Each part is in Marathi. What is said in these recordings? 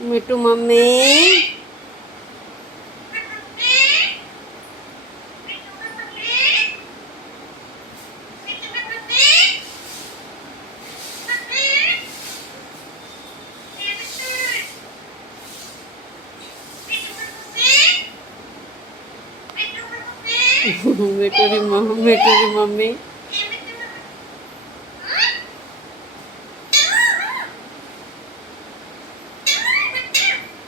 मिठू मम्मी मिठूरी मम्मी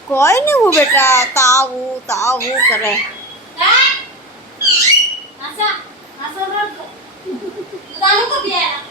कोई नहीं वो बेटा ताऊ करे असं असं रडतो. तू चालू का बियाला?